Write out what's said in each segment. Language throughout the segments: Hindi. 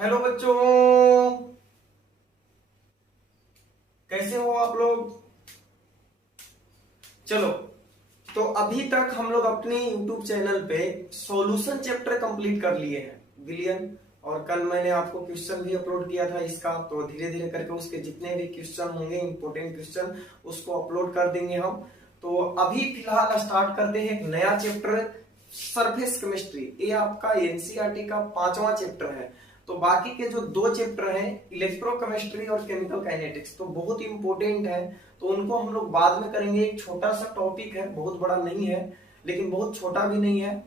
हेलो बच्चों, कैसे हो आप लोग। चलो, तो अभी तक हम लोग अपने YouTube चैनल पे सॉल्यूशन चैप्टर कंप्लीट कर लिए हैं विलियन। और कल मैंने आपको क्वेश्चन भी अपलोड किया था इसका, तो धीरे धीरे करके उसके जितने भी क्वेश्चन होंगे इंपॉर्टेंट क्वेश्चन उसको अपलोड कर देंगे हम। तो अभी फिलहाल स्टार्ट करते हैं एक नया चैप्टर, सरफेस केमिस्ट्री। ये आपका एनसीईआरटी का 5वां चैप्टर है। तो बाकी के जो 2 चैप्टर हैं, इलेक्ट्रोकेमिस्ट्री और केमिकल काइनेटिक्स, तो बहुत इंपॉर्टेंट है, तो उनको हम लोग बाद में करेंगे। एक छोटा सा टॉपिक है, बहुत बड़ा नहीं है लेकिन बहुत छोटा भी नहीं है,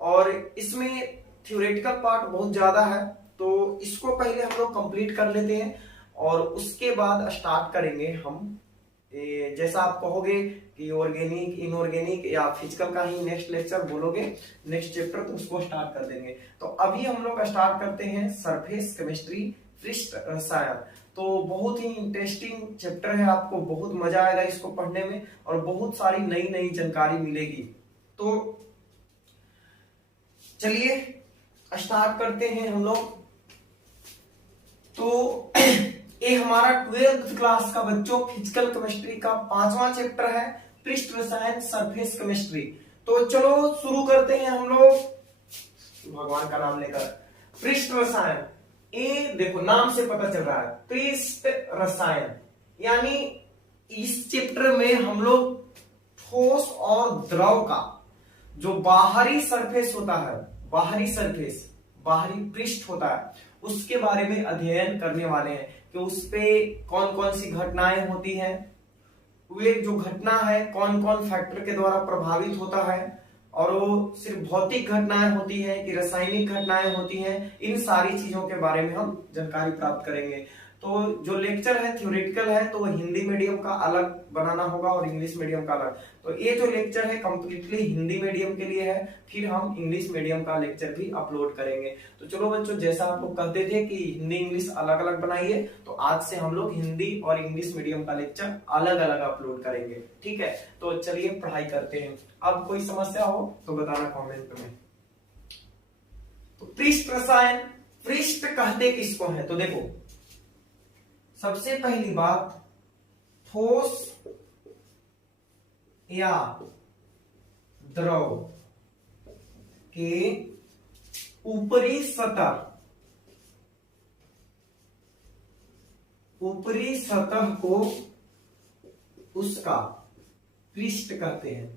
और इसमें थ्योरेटिकल पार्ट बहुत ज्यादा है। तो इसको पहले हम लोग कंप्लीट कर लेते हैं और उसके बाद स्टार्ट करेंगे हम। जैसा आप कहोगे कि ऑर्गेनिक, इनऑर्गेनिक या फिजिकल का ही नेक्स्ट लेक्चर बोलोगे, नेक्स्ट चैप्टर, तो उसको स्टार्ट कर देंगे। तो अभी हम लोग स्टार्ट करते हैं सरफेस केमिस्ट्री, पृष्ठ रसायन। तो बहुत ही इंटरेस्टिंग चैप्टर है, आपको बहुत मजा आएगा इसको पढ़ने में और बहुत सारी नई नई जानकारी मिलेगी। तो चलिए स्टार्ट करते हैं हम लोग। तो ये हमारा 12th क्लास का बच्चों फिजिकल केमिस्ट्री का 5वां चैप्टर है, पृष्ठ रसायन, सरफेस केमिस्ट्री। तो चलो शुरू करते हैं हम लोग भगवान का नाम लेकर। पृष्ठ रसायन, ये देखो नाम से पता चल रहा है पृष्ठ रसायन, यानी इस चैप्टर में हम लोग ठोस और द्रव का जो बाहरी सरफेस होता है, बाहरी सरफेस, बाहरी पृष्ठ होता है, उसके बारे में अध्ययन करने वाले हैं कि उस पे कौन कौन सी घटनाएं होती हैं, वे जो घटना है कौन कौन फैक्टर के द्वारा प्रभावित होता है, और वो सिर्फ भौतिक घटनाएं होती हैं कि रासायनिक घटनाएं होती हैं, इन सारी चीजों के बारे में हम जानकारी प्राप्त करेंगे। तो जो लेक्चर है थ्योरेटिकल है, तो हिंदी मीडियम का अलग बनाना होगा और इंग्लिश मीडियम का अलग। तो ये जो लेक्चर है कंप्लीटली हिंदी मीडियम के लिए है, फिर हम इंग्लिश मीडियम का लेक्चर भी अपलोड करेंगे। तो चलो बच्चों, जैसा आप लोग कहते थे कि हिंदी इंग्लिश अलग अलग बनाइए, तो आज से हम लोग हिंदी और इंग्लिश मीडियम का लेक्चर अलग अलग अपलोड करेंगे, ठीक है। तो चलिए पढ़ाई करते हैं। अब कोई समस्या हो तो बताना कमेंट में। तो पृष्ठ रसायन, पृष्ठ कहते किसको है, तो देखो सबसे पहली बात, ठोस या द्रव के ऊपरी सतह, ऊपरी सतह को उसका पृष्ठ कहते हैं,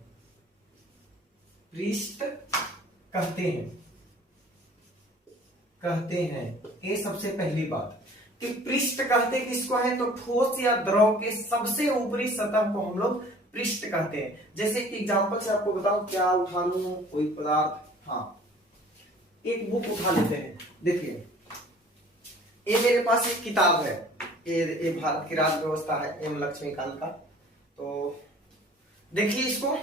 पृष्ठ कहते हैं। ये सबसे पहली बात कि पृष्ठ कहते किसको है, तो ठोस या द्रव के सबसे ऊपरी सतह को हम लोग पृष्ठ कहते हैं। जैसे कि एग्जांपल से आपको बताऊं, क्या उठा लूं, कोई पदार्थ, हाँ एक बुक उठा लेते हैं। देखिए ये मेरे पास एक किताब है, ये भारत की राज व्यवस्था है एम लक्ष्मीकांत का। तो देखिए इसको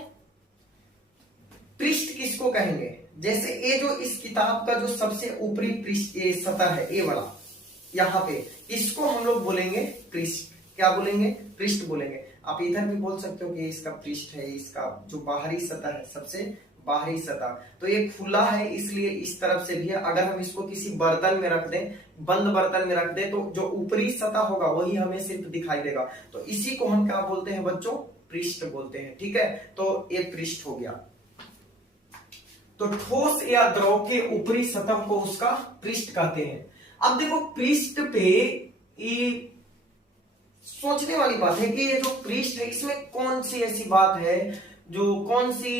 पृष्ठ किसको कहेंगे, जैसे ये जो इस किताब का जो सबसे ऊपरी पृष्ठ, ये सतह है, ये वाला यहाँ पे, इसको हम लोग बोलेंगे पृष्ठ। क्या बोलेंगे, पृष्ठ बोलेंगे। आप इधर भी बोल सकते हो कि इसका पृष्ठ है, इसका जो बाहरी सतह है, सबसे बाहरी सतह। तो ये खुला है इसलिए इस तरफ से भी है। अगर हम इसको किसी बर्तन में रख दें, बंद बर्तन में रख दें, तो जो ऊपरी सतह होगा वही हमें सिर्फ दिखाई देगा। तो इसी को हम क्या बोलते हैं बच्चों, पृष्ठ बोलते हैं, ठीक है। तो ये पृष्ठ हो गया। तो ठोस या द्रव के ऊपरी सतह को उसका पृष्ठ कहते हैं। अब देखो पृष्ठ पे ये सोचने वाली बात है कि ये जो पृष्ठ है इसमें कौन सी ऐसी बात है, जो कौन सी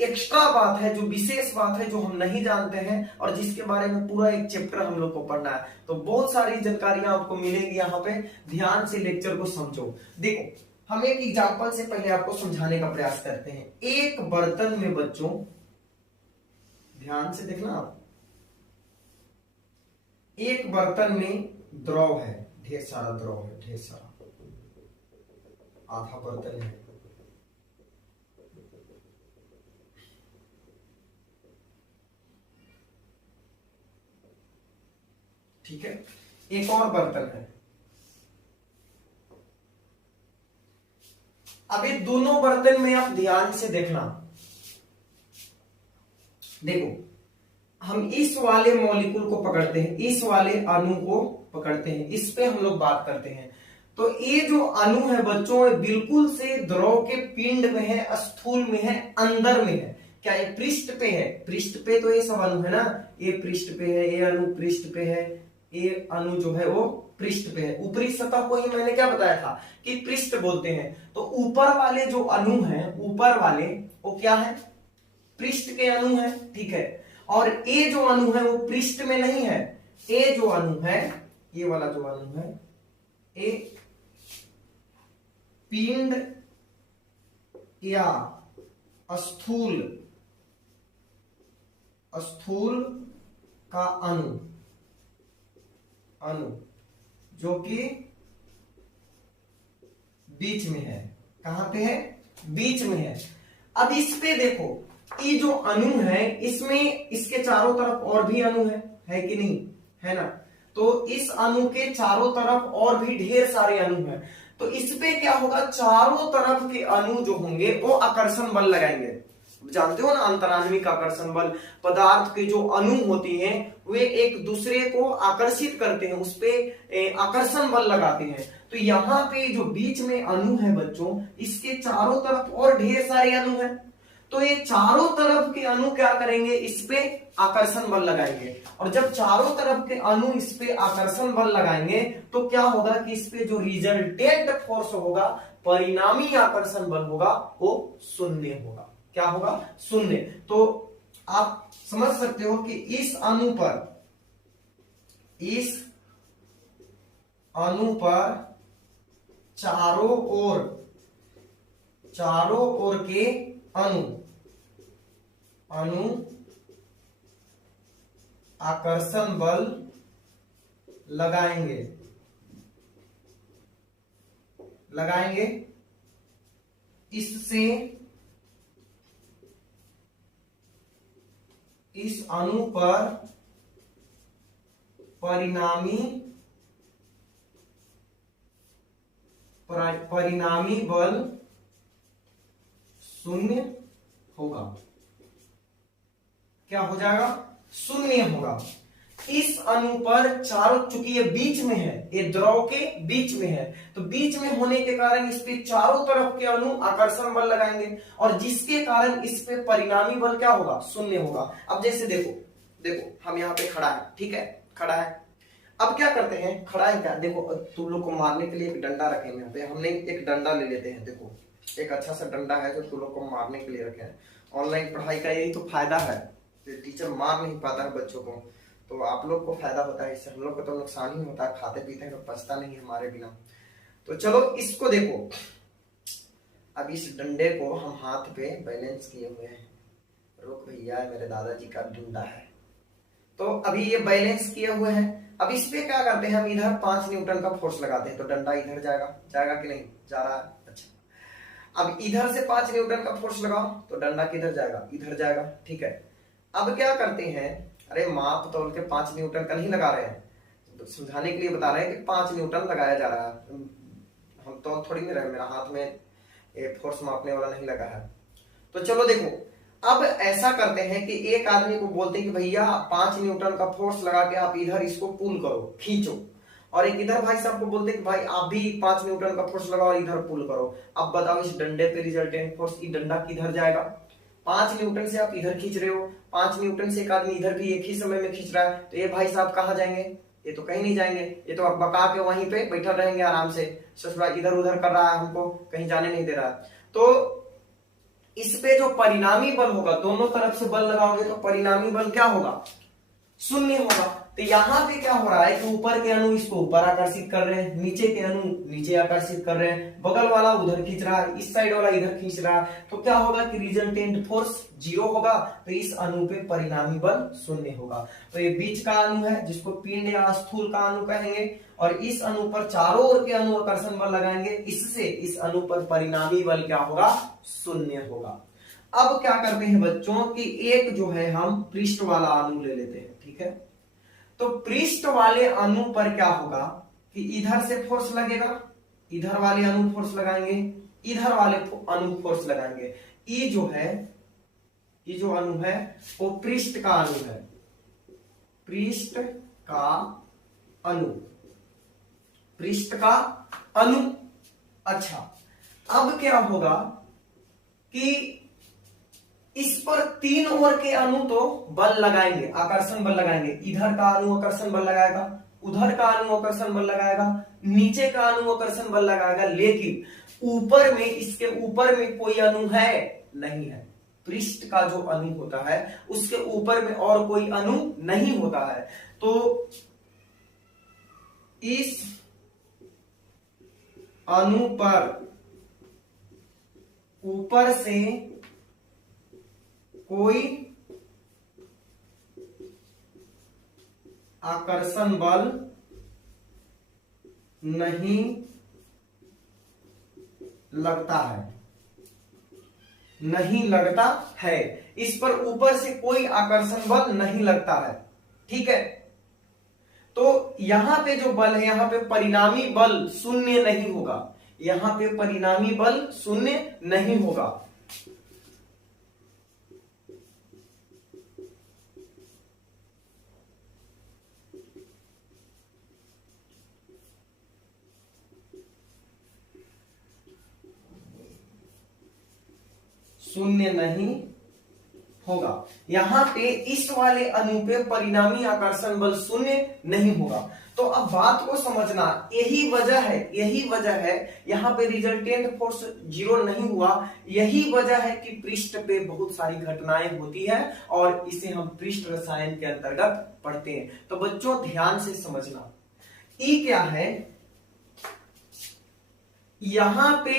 एक्स्ट्रा बात है, जो विशेष बात है, जो हम नहीं जानते हैं और जिसके बारे में पूरा एक चैप्टर हम लोग को पढ़ना है। तो बहुत सारी जानकारियां आपको मिलेंगी यहाँ पे, ध्यान से लेक्चर को समझो। देखो हम एक एग्जांपल से पहले आपको समझाने का प्रयास करते हैं। एक बर्तन में बच्चों, ध्यान से देखना आप, एक बर्तन में द्रव है, ढेर सारा द्रव है, ढेर सारा, आधा बर्तन है। ठीक है, एक और बर्तन है। अब ये दोनों बर्तन में आप ध्यान से देखना, देखो हम इस वाले मॉलिक्यूल को पकड़ते हैं, इस वाले अणु को पकड़ते हैं, इस पे हम लोग बात करते हैं। तो ये जो अणु है बच्चों, बिल्कुल से द्रव के पिंड में है, स्थूल में है, अंदर में है। क्या ये पृष्ठ पे है? पृष्ठ पे तो ये सब अणु है ना, ये पृष्ठ पे है, ये अणु पृष्ठ पे है, ये अणु जो है वो पृष्ठ पे है। ऊपरी सतह को ही मैंने क्या बताया था कि पृष्ठ बोलते हैं। तो ऊपर वाले जो अणु हैं, ऊपर वाले वो क्या है? पृष्ठ के अणु है, ठीक है। और ये जो अणु है वो पृष्ठ में नहीं है। ये जो अणु है, ये वाला जो अणु है, ये पिंड या स्थूल का अणु जो कि बीच में है। कहां पे है? बीच में है। अब इस पे देखो, ये जो अणु है इसमें इसके चारों तरफ और भी अणु है कि नहीं? है ना। तो इस अणु के चारों तरफ और भी ढेर सारे अणु हैं। तो इस पे क्या होगा? चारों तरफ के अणु जो होंगे वो आकर्षण बल लगाएंगे। जानते हो ना, अंतराण्विक आकर्षण बल। पदार्थ के जो अणु होती हैं वे एक दूसरे को आकर्षित करते हैं, उस पे आकर्षण बल लगाते हैं। तो यहाँ पे जो बीच में अणु है बच्चों, इसके चारों तरफ और ढेर सारे अणु हैं। तो ये चारों तरफ के अणु क्या करेंगे? इस पे आकर्षण बल लगाएंगे। और जब चारों तरफ के अणु इस पे आकर्षण बल लगाएंगे तो क्या होगा कि इस पे जो रिजल्टेंट फोर्स होगा, परिणामी आकर्षण बल होगा, वो शून्य होगा। क्या होगा? शून्य। तो आप समझ सकते हो कि इस अणु पर चारों ओर के अणु आकर्षण बल लगाएंगे। इससे इस अणु पर परिणामी बल शून्य होगा। क्या हो जाएगा? शून्य होगा। इस अणु पर चारों, चूंकि ये बीच में है, ये द्रव के बीच में है, तो बीच में होने के कारण इस पे चारों तरफ के अणु आकर्षण बल लगाएंगे और जिसके कारण इस पे परिणामी बल क्या होगा? शून्य होगा। अब जैसे देखो हम यहाँ पे खड़ा है, ठीक है, खड़ा है। अब क्या करते हैं? खड़ा है क्या? देखो तुम लोग को मारने के लिए एक डंडा रखे हैं यहाँ पे। हमने एक डंडा ले लेते हैं। देखो एक अच्छा सा डंडा है जो तुम लोग को मारने के लिए रखे हैं। ऑनलाइन पढ़ाई का यही तो फायदा है, टीचर मार नहीं पाता है बच्चों को, तो आप लोग को फायदा होता है इससे। हम लोग को तो नुकसान ही होता है, खाते पीते हैं तो पछता नहीं हमारे बिना। तो चलो इसको देखो, अब इस डंडे को हम हाथ पे बैलेंस किए हुए हैं। रुक भैया, मेरे दादाजी का डंडा है। तो अभी ये बैलेंस किए हुए हैं। अब इस पे क्या करते हैं? हम इधर 5 न्यूटन का फोर्स लगाते हैं तो डंडा इधर जाएगा कि नहीं? जा रहा है। अच्छा, अब इधर से 5 न्यूटन का फोर्स लगाओ तो डंडा किधर जाएगा? इधर जाएगा, ठीक है। अब क्या करते हैं? अरे माप तोल के 5 न्यूटन का नहीं लगा रहे हैं, तो समझाने के लिए बता रहे हैं कि 5 न्यूटन लगाया जा रहा है। हम तो थोड़ी नहीं रहे, मेरा हाथ में फोर्स मापने वाला नहीं लगा है। तो चलो देखो, अब ऐसा करते हैं कि एक आदमी को बोलते हैं कि भैया 5 न्यूटन का फोर्स लगा के आप इधर इसको पुल करो, खींचो। और एक इधर भाई साहब को बोलते हैं कि भाई आप भी 5 न्यूटन का फोर्स लगाओ और इधर पुल करो। अब बताओ इस डंडे पे रिजल्टेंट फोर्स की डंडा किधर जाएगा? 5 न्यूटन से आप इधर खींच रहे हो, 5 न्यूटन से एक आदमी इधर भी एक ही समय में खींच रहा है, तो ये भाई साहब कहाँ जाएंगे? ये तो कहीं नहीं जाएंगे, ये तो बका के वहीं पे बैठा रहेंगे आराम से। ससुरा इधर उधर कर रहा है, हमको कहीं जाने नहीं दे रहा। तो इस पे जो परिणामी बल होगा, दोनों तरफ से बल लगाओगे तो परिणामी बल क्या होगा? शून्य होगा। तो यहाँ पे क्या हो रहा है कि ऊपर के अणु इसको ऊपर आकर्षित कर रहे हैं, नीचे के अणु नीचे आकर्षित कर रहे हैं, बगल वाला उधर खींच रहा है, इस साइड वाला इधर खींच रहा है। तो क्या होगा कि रिजल्टेंट फोर्स 0 होगा। तो इस अणु पे परिणामी बल शून्य होगा। तो ये बीच का अणु है जिसको पिंड या स्थूल का अणु कहेंगे, और इस अणु पर चारों ओर के अणु आकर्षण बल लगाएंगे, इससे इस अणु पर परिणामी बल क्या होगा? शून्य होगा। अब क्या करते हैं बच्चों कि एक जो है हम पृष्ठ वाला अणु ले लेते हैं, ठीक है। तो पृष्ठ वाले अणु पर क्या होगा कि इधर से फोर्स लगेगा, इधर वाले अणु फोर्स लगाएंगे, इधर वाले अणु फोर्स लगाएंगे। ये जो अणु है वो पृष्ठ का अणु है, पृष्ठ का अणु, पृष्ठ का अणु। अच्छा, अब क्या होगा कि इस पर तीन ओर के अणु तो बल लगाएंगे, आकर्षण बल लगाएंगे। इधर का अणु आकर्षण बल लगाएगा, उधर का अणु आकर्षण बल लगाएगा, नीचे का अणु आकर्षण बल लगाएगा, लेकिन ऊपर में, इसके ऊपर में कोई अणु है नहीं है। पृष्ठ का जो अणु होता है उसके ऊपर में और कोई अणु नहीं होता है। तो इस अणु पर ऊपर से कोई आकर्षण बल नहीं लगता है, नहीं लगता है। इस पर ऊपर से कोई आकर्षण बल नहीं लगता है, ठीक है। तो यहां पे जो बल है, यहां पे परिणामी बल शून्य नहीं होगा, यहां पे परिणामी बल शून्य नहीं होगा। शून्य नहीं होगा। यहां पे इस वाले अणु पे परिणामी आकर्षण बल शून्य नहीं होगा। तो अब बात को समझना, यही वजह है, यही वजह है यहां पे रिजल्टेंट फोर्स जीरो नहीं हुआ। यही वजह है कि पृष्ठ पे बहुत सारी घटनाएं होती है और इसे हम पृष्ठ रसायन के अंतर्गत पढ़ते हैं। तो बच्चों ध्यान से समझना, ई क्या है, यहां पे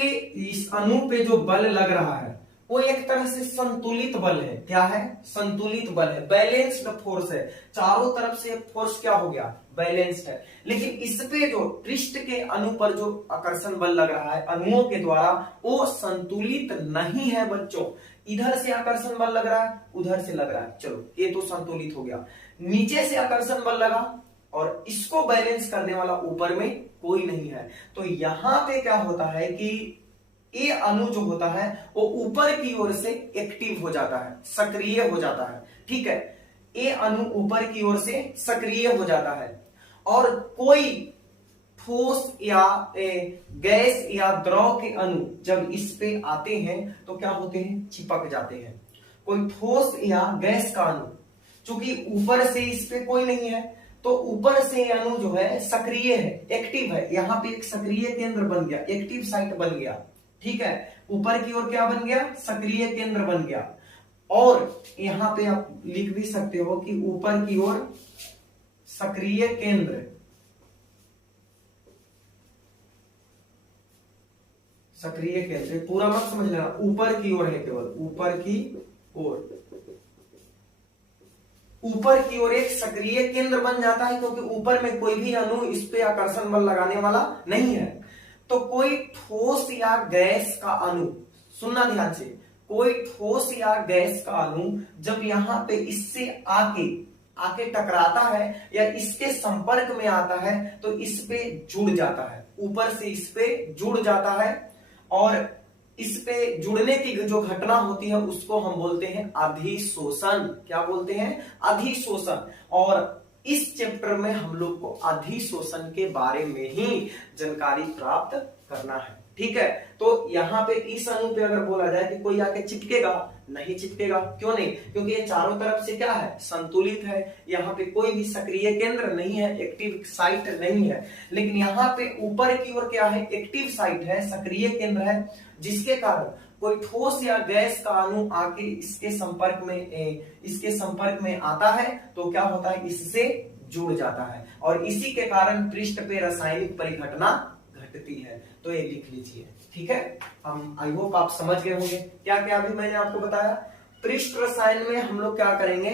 इस अणु पे जो बल लग रहा है वो एक तरह से संतुलित बल है। क्या है? संतुलित बल है, बैलेंस्ड फोर्स है। चारों तरफ से फोर्स क्या हो गया? बैलेंस्ड है। लेकिन इस पे जो पृष्ठ के अणु पर जो आकर्षण बल लग रहा है अणुओं के द्वारा, वो संतुलित नहीं है बच्चों। इधर से आकर्षण बल लग रहा है, उधर से लग रहा है, चलो ये तो संतुलित हो गया। नीचे से आकर्षण बल लगा और इसको बैलेंस करने वाला ऊपर में कोई नहीं है। तो यहां पे क्या होता है कि ये अणु जो होता है वो ऊपर की ओर से एक्टिव हो जाता है, सक्रिय हो जाता है, ठीक है। ये अणु ऊपर की ओर से सक्रिय हो जाता है और कोई ठोस या गैस या द्रव के अणु जब इस पे आते हैं तो क्या होते हैं? चिपक जाते हैं। कोई ठोस या गैस का अणु, चूंकि ऊपर से इस पे कोई नहीं है तो ऊपर से अणु जो है सक्रिय है, एक्टिव है। यहां पे एक सक्रिय केंद्र बन गया, एक्टिव साइट बन गया, ठीक है। ऊपर की ओर क्या बन गया? सक्रिय केंद्र बन गया। और यहां पे आप लिख भी सकते हो कि ऊपर की ओर सक्रिय केंद्र, सक्रिय केंद्र पूरा मत समझ लेना, ऊपर की ओर है, केवल ऊपर की ओर, ऊपर की ओर एक सक्रिय केंद्र बन जाता है क्योंकि ऊपर में कोई भी अणु इस पे आकर्षण बल लगाने वाला नहीं है। तो कोई ठोस या गैस का अणु, सुनना ध्यान से, कोई ठोस या गैस का अणु जब यहां पे इससे आके टकराता है या इसके संपर्क में आता है तो इस पे जुड़ जाता है, ऊपर से इस पे जुड़ जाता है। और इस पे जुड़ने की जो घटना होती है उसको हम बोलते हैं अधिशोषण। क्या बोलते हैं? अधिशोषण। और इस चैप्टर में हम लोग को अधिशोषण के बारे में ही जानकारी प्राप्त करना है, ठीक है। तो यहाँ पे इस अणु पे अगर बोला जाए कि कोई आके चिपकेगा, नहीं चिपकेगा। क्यों नहीं? क्योंकि ये चारों तरफ से क्या है? संतुलित है। यहाँ पे कोई भी सक्रिय केंद्र नहीं है, एक्टिव साइट नहीं है। लेकिन यहाँ पे ऊपर की ओर क्या है? एक्टिव साइट है, सक्रिय केंद्र है, जिसके कारण कोई ठोस या गैस का अणु आके इसके संपर्क में आता है तो क्या होता है? इससे जुड़ जाता है और इसी के कारण पृष्ठ पे रासायनिक परिघटना घटती है। तो ये लिख लीजिए, ठीक है। हम आई होप आप समझ गए होंगे क्या क्या अभी मैंने आपको बताया। पृष्ठ रसायन में हम लोग क्या करेंगे?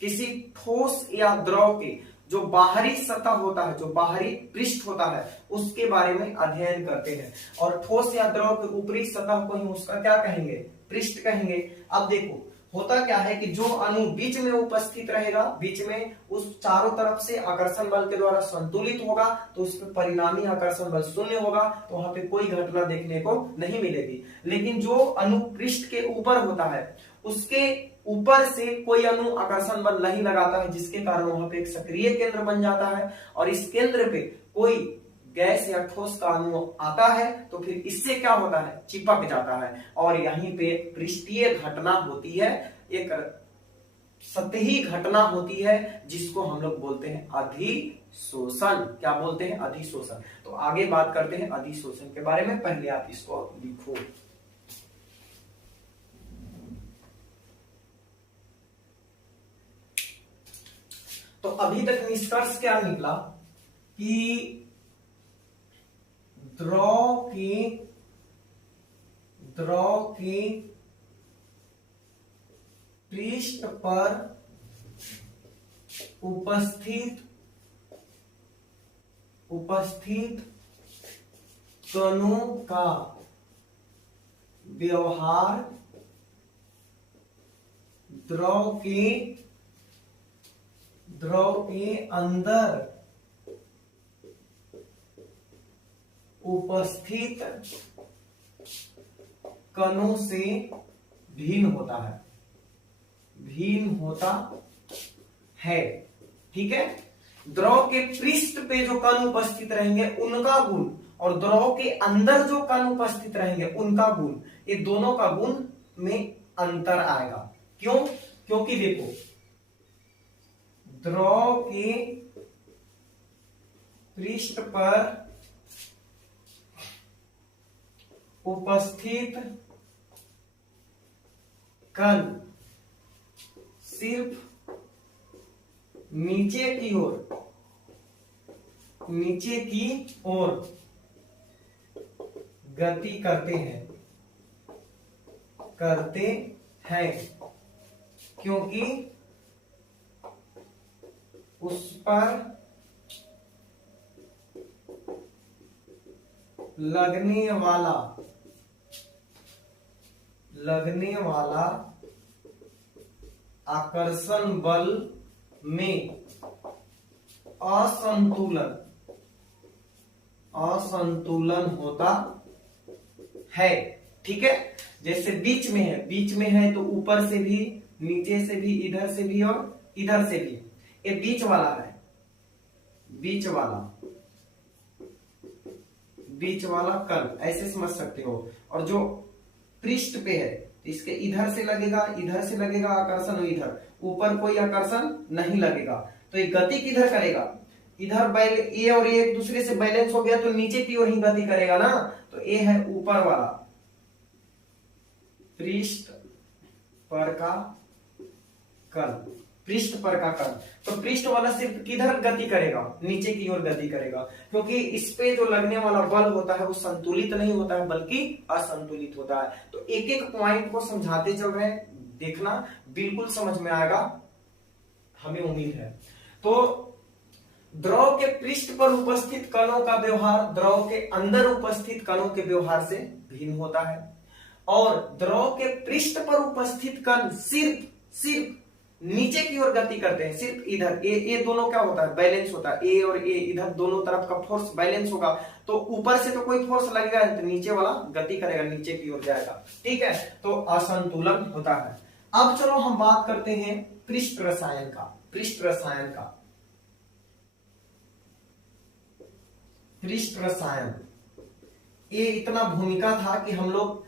किसी ठोस या द्रव के जो बाहरी सतह होता है, जो बाहरी पृष्ठ होता है, उसके बारे में अध्ययन करते हैं। और ठोस या द्रव के ऊपरी सतह को ही उसका क्या कहेंगे? पृष्ठ कहेंगे। अब देखो होता क्या है कि जो अणु बीच में उपस्थित रहेगा, बीच में उस चारों तरफ से आकर्षण बल के द्वारा संतुलित होगा तो उस पर परिणामी आकर्षण बल शून्य होगा, तो वहां पे कोई घटना देखने को नहीं मिलेगी। लेकिन जो अणु पृष्ठ के ऊपर होता है उसके ऊपर से कोई अणु आकर्षण बल नहीं लगाता है, जिसके कारण वहां पे एक सक्रिय केंद्र बन जाता है, और इस केंद्र पे कोई गैस या ठोस का अणु आता है तो फिर इससे क्या होता है, चिपक जाता है, और यहीं पे पृष्ठीय घटना होती है, एक सतही घटना होती है, जिसको हम लोग बोलते हैं अधिशोषण। क्या बोलते हैं, अधिशोषण। तो आगे बात करते हैं अधिशोषण के बारे में, पहले आप इसको लिखो। तो अभी तक निष्कर्ष क्या निकला कि द्रव के पृष्ठ पर उपस्थित कणों का व्यवहार द्रव के अंदर उपस्थित कणों से भिन्न होता है। ठीक है, द्रव के पृष्ठ पे जो कण उपस्थित रहेंगे उनका गुण, और द्रव के अंदर जो कण उपस्थित रहेंगे उनका गुण, ये दोनों का गुण में अंतर आएगा। क्यों? क्योंकि देखो, द्रव के पृष्ठ पर उपस्थित कण सिर्फ नीचे की ओर गति करते हैं, क्योंकि उस पर लगने वाला आकर्षण बल में असंतुलन होता है। ठीक है, जैसे बीच में है तो ऊपर से भी, नीचे से भी, इधर से भी और इधर से भी, ये बीच वाला कण ऐसे समझ सकते हो। और जो पृष्ठ पे है इसके इधर से लगेगा आकर्षण, इधर ऊपर कोई आकर्षण नहीं लगेगा, तो ये गति किधर करेगा, इधर ए और ए एक दूसरे से बैलेंस हो गया तो नीचे की ओर ही गति करेगा ना। तो ए है ऊपर वाला पृष्ठ पर का कण, तो पृष्ठ वाला सिर्फ किधर गति करेगा, नीचे की ओर गति करेगा, क्योंकि इस पे जो लगने वाला बल होता है वो संतुलित नहीं होता है बल्कि असंतुलित होता है। तो एक एक पॉइंट को समझाते चल रहे हैं, देखना बिल्कुल समझ में आएगा, हमें उम्मीद है। तो द्रव के पृष्ठ पर उपस्थित कणों का व्यवहार द्रव के अंदर उपस्थित कणों के व्यवहार से भिन्न होता है, और द्रव के पृष्ठ पर उपस्थित कण सिर्फ नीचे की ओर गति करते हैं, सिर्फ इधर ए दोनों क्या होता है, बैलेंस होता है, ए और ए इधर दोनों तरफ का फोर्स बैलेंस होगा, तो ऊपर से तो कोई फोर्स लगेगा तो नीचे वाला गति करेगा, नीचे की ओर जाएगा। ठीक है, तो असंतुलन होता है। अब चलो हम बात करते हैं पृष्ठ रसायन का। पृष्ठ रसायन ये इतना भूमिका था कि हम लोग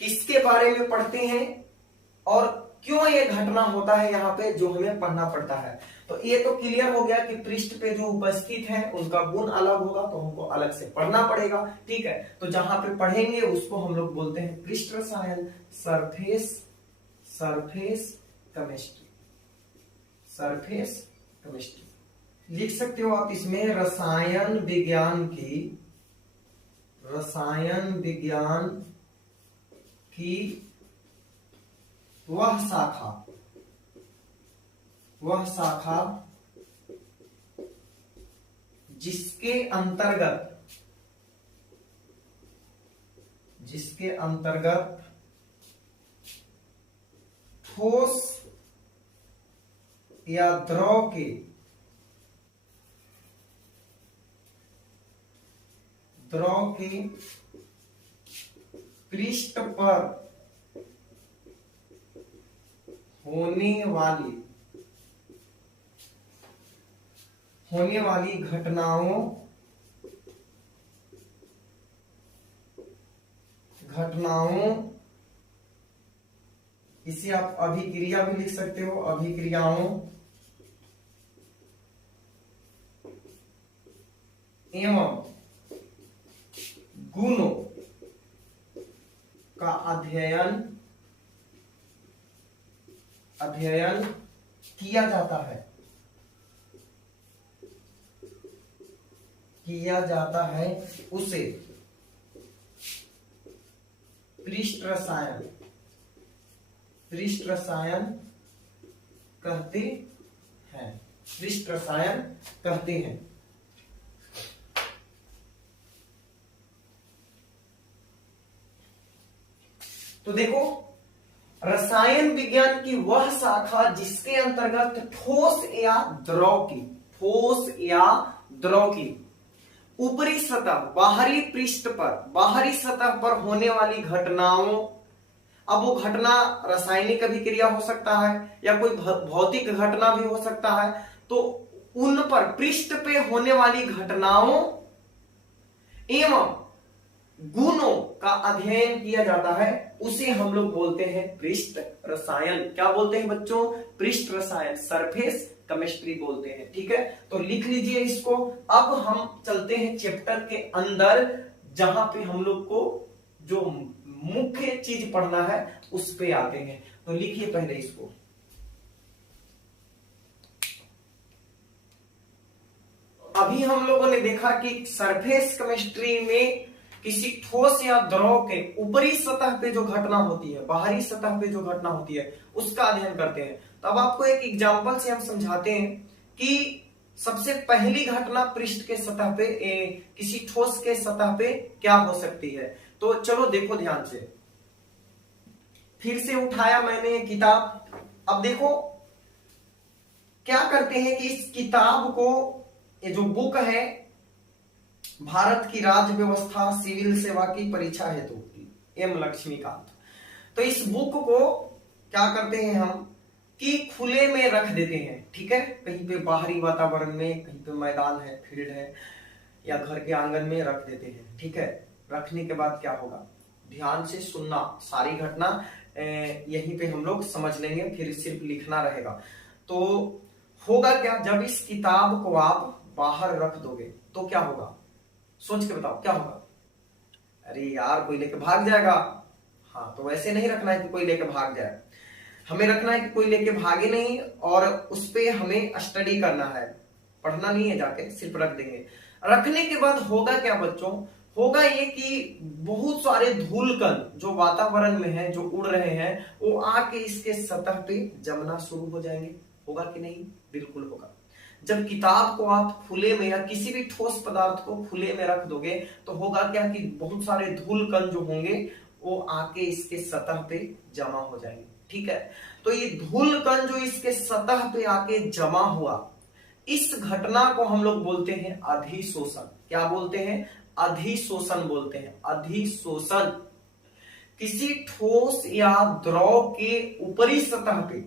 किसके बारे में पढ़ते हैं और क्यों ये घटना होता है यहाँ पे, जो हमें पढ़ना पड़ता है। तो ये तो क्लियर हो गया कि पृष्ठ पे जो उपस्थित है उनका गुण अलग होगा, तो हमको अलग से पढ़ना पड़ेगा। ठीक है, तो जहां पे पढ़ेंगे उसको हम लोग बोलते हैं पृष्ठ रसायन, सरफेस केमिस्ट्री लिख सकते हो आप इसमें। रसायन विज्ञान की वह शाखा जिसके अंतर्गत ठोस या द्रव के पृष्ठ पर होने वाली घटनाओं, इसे आप अभिक्रिया भी लिख सकते हो, अभिक्रियाओं एवं गुणों का अध्ययन किया जाता है उसे पृष्ठ रसायन कहते हैं। तो देखो, रसायन विज्ञान की वह शाखा जिसके अंतर्गत ठोस या द्रव की ऊपरी सतह, बाहरी सतह पर होने वाली घटनाओं, अब वो घटना रासायनिक अभिक्रिया हो सकता है या कोई भौतिक घटना भी हो सकता है, तो उन पर पृष्ठ पे होने वाली घटनाओं एवं गुणों का अध्ययन किया जाता है, उसे हम लोग बोलते हैं पृष्ठ रसायन। क्या बोलते हैं बच्चों? पृष्ठ रसायन, सरफेस केमिस्ट्री बोलते हैं। ठीक है, तो लिख लीजिए इसको। अब हम चलते हैं चैप्टर के अंदर, जहां पे हम लोग को जो मुख्य चीज पढ़ना है उस पे आते हैं। तो लिखिए पहले इसको। अभी हम लोगों ने देखा कि सरफेस केमिस्ट्री में किसी ठोस या द्रव के ऊपरी सतह पे जो घटना होती है, बाहरी सतह पे जो घटना होती है, उसका अध्ययन करते हैं। तो अब आपको एक एग्जांपल से हम समझाते हैं कि सबसे पहली घटना पृष्ठ के सतह पे, किसी ठोस के सतह पे क्या हो सकती है। तो चलो देखो ध्यान से, फिर से उठाया मैंने किताब। अब देखो क्या करते हैं कि इस किताब को, ये जो बुक है भारत की राज्य व्यवस्था सिविल सेवा की परीक्षा हेतु, एम लक्ष्मीकांत, तो इस बुक को क्या करते हैं हम कि खुले में रख देते हैं। ठीक है, कहीं पे बाहरी वातावरण में, कहीं पे मैदान है, फील्ड है, या घर के आंगन में रख देते हैं। ठीक है, रखने के बाद क्या होगा, ध्यान से सुनना, सारी घटना यहीं पे हम लोग समझ लेंगे, फिर सिर्फ लिखना रहेगा। तो होगा क्या, जब इस किताब को आप बाहर रख दोगे तो क्या होगा, सोच के बताओ क्या होगा। अरे यार, कोई लेके भाग जाएगा। हाँ, तो वैसे नहीं रखना है कि कोई लेके भाग जाए, हमें रखना है कि कोई लेके भागे नहीं, और उस पे हमें स्टडी करना है, पढ़ना नहीं है जाके, सिर्फ रख देंगे। रखने के बाद होगा क्या बच्चों, होगा ये कि बहुत सारे धूलकण जो वातावरण में है, जो उड़ रहे हैं, वो आके इसके सतह पे जमना शुरू हो जाएंगे। होगा कि नहीं? बिल्कुल होगा। जब किताब को आप खुले में या किसी भी ठोस पदार्थ को खुले में रख दोगे तो होगा क्या कि बहुत सारे धूलकण जो होंगे वो आके इसके सतह पे जमा हो जाएंगे। ठीक है, तो ये धूलकण जो इसके सतह पे आके जमा हुआ, इस घटना को हम लोग बोलते हैं अधिशोषण। क्या बोलते हैं? अधिशोषण बोलते हैं। अधिशोषण किसी ठोस या द्रव के ऊपरी सतह पे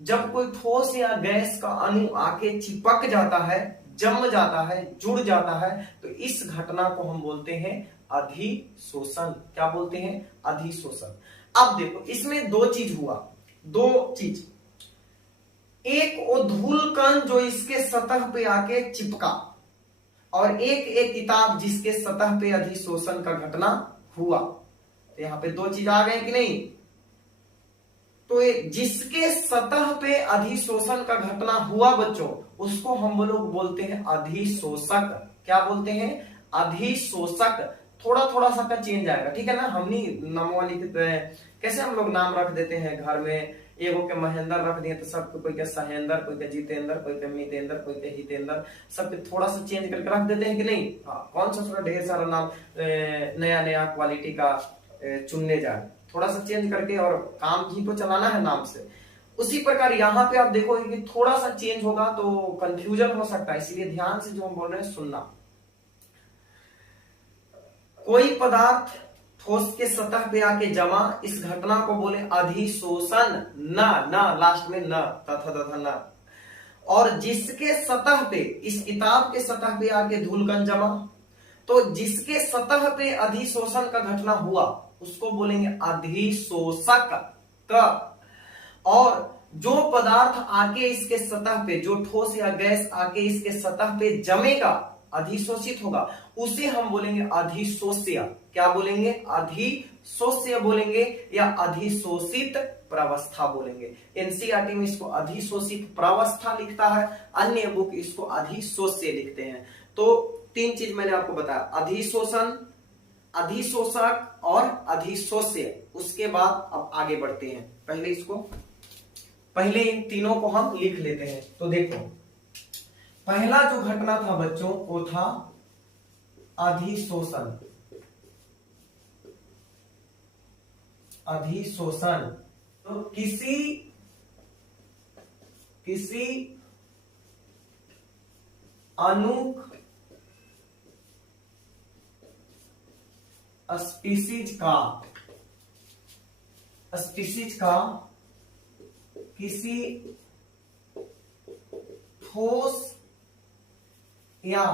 जब कोई ठोस या गैस का अणु आके चिपक जाता है, जम जाता है, जुड़ जाता है, तो इस घटना को हम बोलते हैं अधिशोषण। क्या बोलते हैं? अधिशोषण। अब देखो, इसमें दो चीज हुआ, दो चीज। एक वो धूलकण जो इसके सतह पे आके चिपका, और एक किताब जिसके सतह पे अधिशोषण का घटना हुआ। तो यहां पे दो चीज आ गए कि नहीं? तो जिसके सतह पे अधिशोषण का घटना हुआ बच्चों, उसको हम लोग बोलते हैं अधिशोषक। क्या बोलते हैं? अधिशोषक। थोड़ा थोड़ा सा का चेंज आएगा, ठीक है ना। हम नहीं नामों वाली कैसे हम लोग नाम रख देते हैं घर में, एगो के महेंद्र रख दिए तो सबको, कोई के सहेंद्र, कोई के जितेंद्र, कोई के मितेंद्र, कोई के हितेंद्र, सबके थोड़ा सा चेंज करके रख देते हैं कि नहीं? हाँ, कौन सा थोड़ा ढेर सारा नाम नया नया क्वालिटी का चुनने जाए, थोड़ा सा चेंज करके, और काम ही तो चलाना है नाम से। उसी प्रकार यहाँ पे आप देखोगे कि थोड़ा सा चेंज होगा तो कंफ्यूजन हो सकता है, इसलिए ध्यान से जो हम बोल रहे हैं सुनना। कोई पदार्थ ठोस के सतह पे आके जमा, इस घटना को बोले अधिशोषण। न लास्ट में न तथा न। और जिसके सतह पे, इस किताब के सतह पे आके धूलकण जमा, तो जिसके सतह पे अधिशोषण का घटना हुआ उसको बोलेंगे अधिशोषक का। और जो पदार्थ आके इसके सतह पे, जो ठोस या गैस आके इसके सतह पे जमेगा, अधिशोषित होगा, उसे हम बोलेंगे अधिशोष्य। क्या बोलेंगे? अधिशोष्य बोलेंगे या अधिशोषित प्रावस्था बोलेंगे। एनसीईआरटी में इसको अधिशोषित प्रावस्था लिखता है, अन्य बुक इसको अधिशोष्य लिखते हैं। तो तीन चीज मैंने आपको बताया, अधिशोषण, अधिशोषक और अधिशोष्य। उसके बाद अब आगे बढ़ते हैं। पहले इन तीनों को हम लिख लेते हैं। तो देखो, पहला जो घटना था बच्चों वो था अधिशोषण। अधिशोषण तो किसी अणु स्पीशीज का किसी ठोस या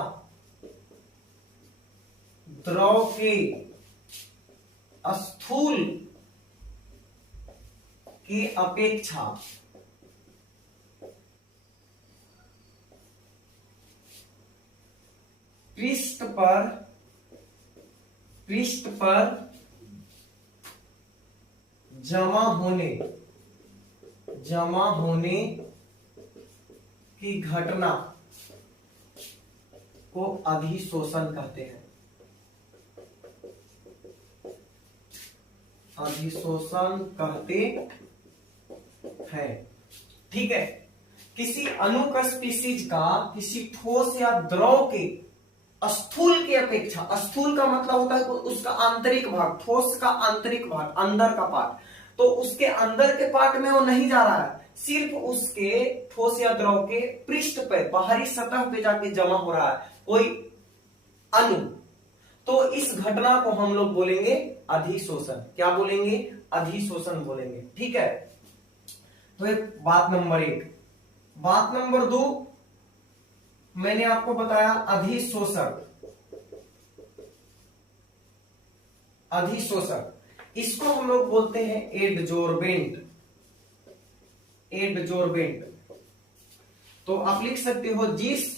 द्रव के स्थूल की अपेक्षा पृष्ठ पर जमा होने की घटना को अधिशोषण कहते हैं। अधिशोषण कहते हैं। ठीक है। किसी अणु का स्पीशीज का किसी ठोस या द्रव के स्थूल की अपेक्षा, स्थूल का मतलब होता है उसका आंतरिक भाग, ठोस का आंतरिक भाग, अंदर का पार्ट, तो उसके अंदर के पार्ट में वो नहीं जा रहा है, सिर्फ उसके ठोस या द्रव के पृष्ठ पे, बाहरी सतह पे जाके जमा हो रहा है कोई अणु, तो इस घटना को हम लोग बोलेंगे अधिशोषण। क्या बोलेंगे? अधिशोषण बोलेंगे। ठीक है। तो एक बात नंबर 1। बात नंबर 2, मैंने आपको बताया अधिशोषक। अधिशोषक इसको हम लोग बोलते हैं एडजोर्बेंट। एडजोर्बेंट तो आप लिख सकते हो जिस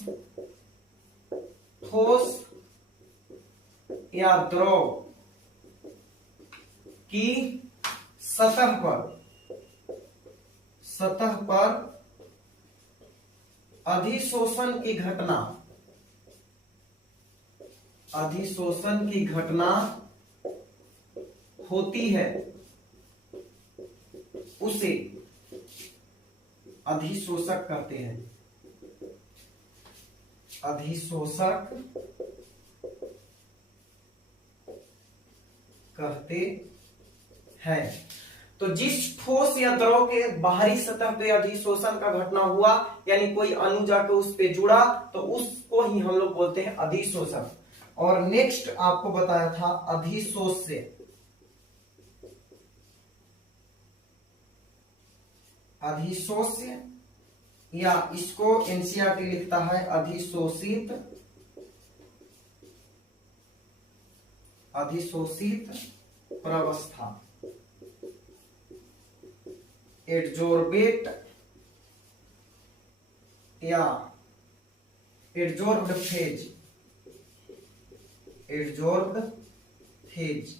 ठोस या द्रव की सतह पर अधिशोषण की घटना होती है उसे अधिशोषक कहते हैं। अधिशोषक कहते हैं। तो जिस ठोस या द्रव के बाहरी सतह पे अधिशोषण का घटना हुआ, यानी कोई अणु जाकर उस पे जुड़ा, तो उसको ही हम लोग बोलते हैं अधिशोषक। और नेक्स्ट आपको बताया था अधिशोष्य। अधिशोष्य या इसको एनसीईआरटी लिखता है अधिशोषित। अधिशोषित प्रावस्था, एडजोर्बेट या एडजोर्ब्ड फेज। एडजोर्ब्ड फेज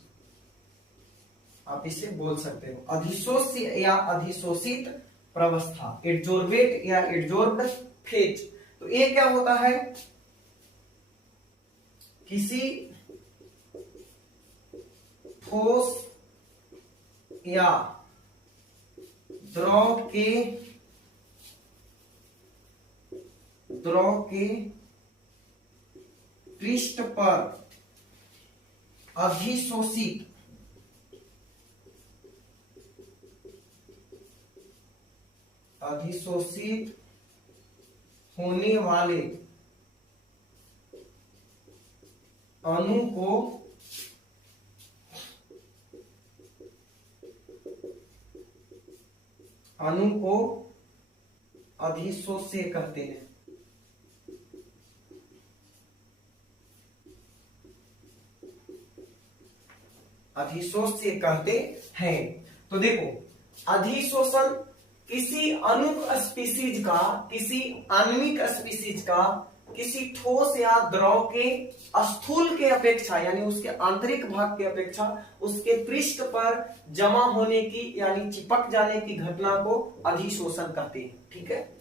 आप इसे बोल सकते हो। अधिशोष्य या अधिशोषित प्रावस्था, एडजोर्बेट या एडजोर्ब्ड फेज। तो ये क्या होता है? किसी ठोस या द्रव के पृष्ठ पर अधिशोषित होने वाले अणु को अणु को अधिशोष्य कहते हैं। अधिशोष्य कहते हैं। तो देखो, अधिशोषण किसी अणुक स्पीसीज का, किसी आणविक स्पीसीज का किसी ठोस या द्रव के स्थूल के अपेक्षा यानी उसके आंतरिक भाग के अपेक्षा उसके पृष्ठ पर जमा होने की यानी चिपक जाने की घटना को अधिशोषण कहते हैं। ठीक है,